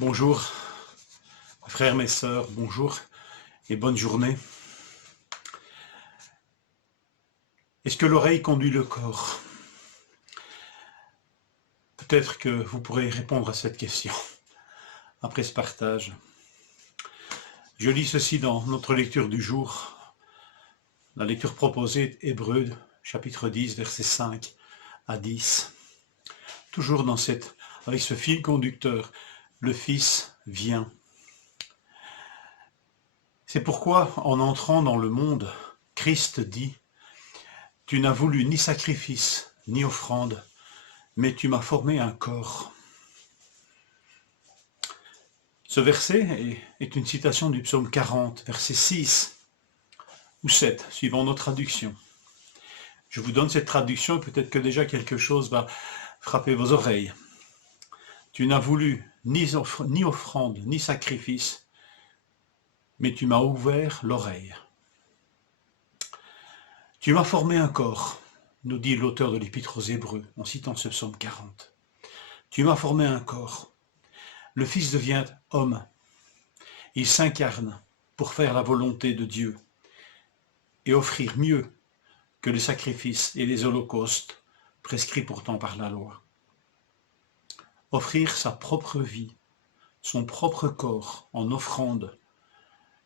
Bonjour, frères, mes sœurs, bonjour et bonne journée. Est-ce que l'oreille conduit le corps? Peut-être que vous pourrez répondre à cette question après ce partage. Je lis ceci dans notre lecture du jour. La lecture proposée est Hébreux, chapitre 10, versets 5 à 10. Toujours avec ce fil conducteur, le Fils vient. C'est pourquoi, en entrant dans le monde, Christ dit « Tu n'as voulu ni sacrifice, ni offrande, mais tu m'as formé un corps. » Ce verset est une citation du psaume 40, verset 6 ou 7, suivant nos traductions. Je vous donne cette traduction, peut-être que déjà quelque chose va frapper vos oreilles. Tu n'as voulu ni offrande, ni sacrifice, mais tu m'as ouvert l'oreille. Tu m'as formé un corps, nous dit l'auteur de l'Épître aux Hébreux, en citant ce psaume 40. Tu m'as formé un corps. Le Fils devient homme. Il s'incarne pour faire la volonté de Dieu et offrir mieux que les sacrifices et les holocaustes prescrits pourtant par la loi. Offrir sa propre vie, son propre corps en offrande,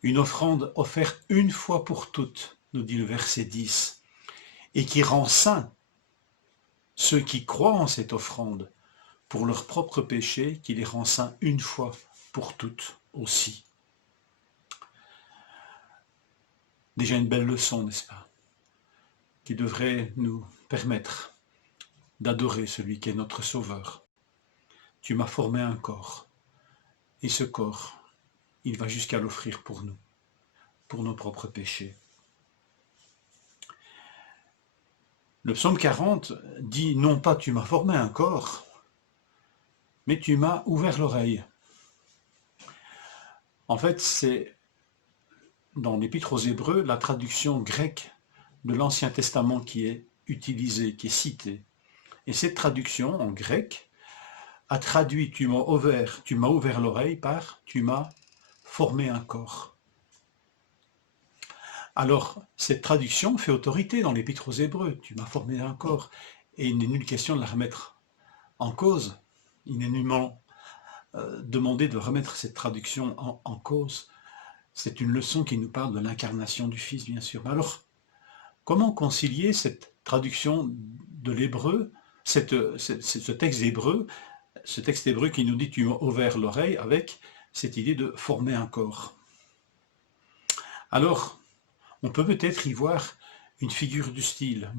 une offrande offerte une fois pour toutes, nous dit le verset 10, et qui rend saints ceux qui croient en cette offrande pour leur propre péché, qui les rend saints une fois pour toutes aussi. Déjà une belle leçon, n'est-ce pas, qui devrait nous permettre d'adorer celui qui est notre Sauveur. Tu m'as formé un corps, et ce corps, il va jusqu'à l'offrir pour nous, pour nos propres péchés. Le psaume 40 dit non pas tu m'as formé un corps, mais tu m'as ouvert l'oreille. En fait, c'est dans l'Épître aux Hébreux la traduction grecque de l'Ancien Testament qui est utilisée, qui est citée. Et cette traduction en grec a traduit tu m'as ouvert l'oreille par tu m'as formé un corps. Alors, cette traduction fait autorité dans l'Épître aux Hébreux, tu m'as formé un corps, et il n'est nulle question de la remettre en cause. Il n'est nullement demandé de remettre cette traduction en cause. C'est une leçon qui nous parle de l'incarnation du Fils, bien sûr. Alors, comment concilier cette traduction de l'hébreu, ce texte hébreu, ce texte hébreu qui nous dit tu m'as ouvert l'oreille, avec cette idée de former un corps? Alors, on peut peut-être y voir une figure de style,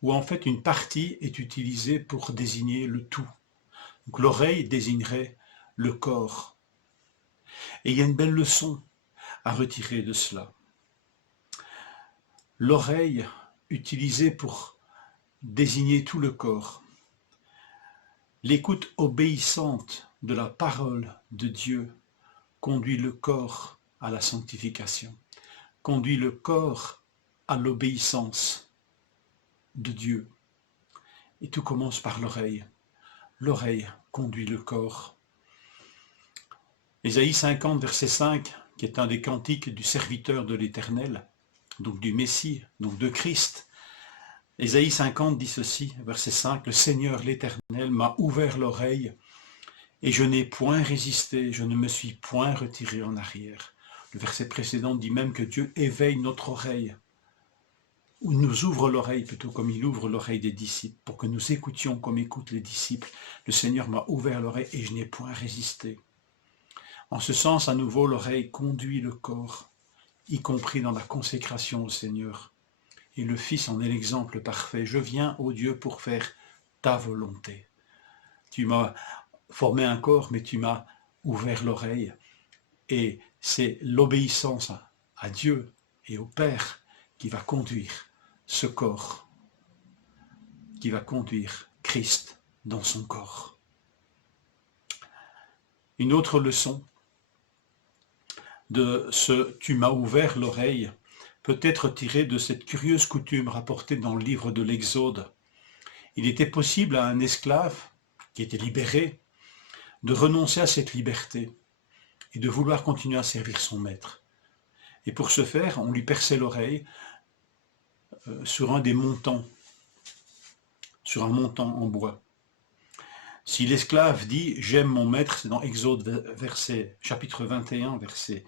où en fait une partie est utilisée pour désigner le tout. Donc l'oreille désignerait le corps. Et il y a une belle leçon à retirer de cela. L'oreille utilisée pour désigner tout le corps. L'écoute obéissante de la parole de Dieu conduit le corps à la sanctification, conduit le corps à l'obéissance de Dieu. Et tout commence par l'oreille. L'oreille conduit le corps. Ésaïe 50, verset 5, qui est un des cantiques du serviteur de l'Éternel, donc du Messie, donc de Christ. Ésaïe 50 dit ceci, verset 5, « Le Seigneur l'Éternel m'a ouvert l'oreille, et je n'ai point résisté, je ne me suis point retiré en arrière. » Le verset précédent dit même que Dieu éveille notre oreille, ou nous ouvre l'oreille plutôt comme il ouvre l'oreille des disciples, pour que nous écoutions comme écoutent les disciples. Le Seigneur m'a ouvert l'oreille et je n'ai point résisté. En ce sens, à nouveau, l'oreille conduit le corps, y compris dans la consécration au Seigneur. Et le Fils en est l'exemple parfait. Je viens, ô Dieu, pour faire ta volonté. Tu m'as formé un corps, mais tu m'as ouvert l'oreille. Et c'est l'obéissance à Dieu et au Père qui va conduire ce corps, qui va conduire Christ dans son corps. Une autre leçon de ce « tu m'as ouvert l'oreille » peut être tirée de cette curieuse coutume rapportée dans le livre de l'Exode. Il était possible à un esclave qui était libéré de renoncer à cette liberté et de vouloir continuer à servir son maître. Et pour ce faire, on lui perçait l'oreille sur un montant en bois. Si l'esclave dit « j'aime mon maître », c'est dans Exode chapitre 21, verset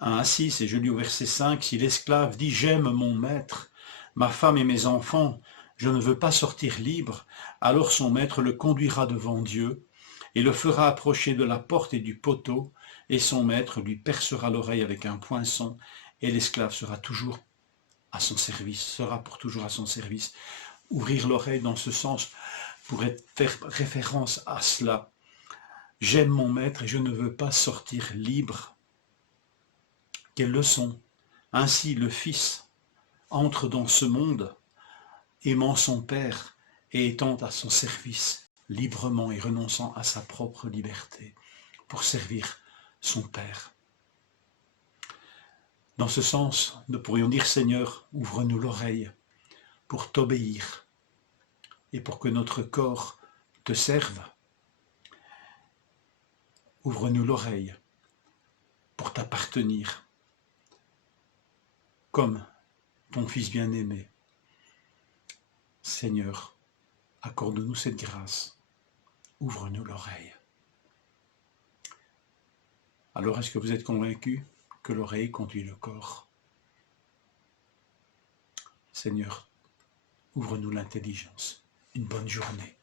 1 à 6, et je lis au verset 5, si l'esclave dit « j'aime mon maître, ma femme et mes enfants, je ne veux pas sortir libre », alors son maître le conduira devant Dieu et le fera approcher de la porte et du poteau, et son maître lui percera l'oreille avec un poinçon, et l'esclave sera toujours à son service, sera pour toujours à son service. Ouvrir l'oreille dans ce sens pourrait faire référence à cela. J'aime mon maître et je ne veux pas sortir libre. Quelle leçon! Ainsi le Fils entre dans ce monde, aimant son Père et étant à son service librement et renonçant à sa propre liberté pour servir son Père. Dans ce sens, nous pourrions dire, Seigneur, ouvre-nous l'oreille pour t'obéir et pour que notre corps te serve. Ouvre-nous l'oreille pour t'appartenir comme ton Fils bien-aimé. Seigneur, accorde-nous cette grâce. Ouvre-nous l'oreille. Alors, est-ce que vous êtes convaincus que l'oreille conduit le corps? Seigneur, ouvre-nous l'intelligence. Une bonne journée.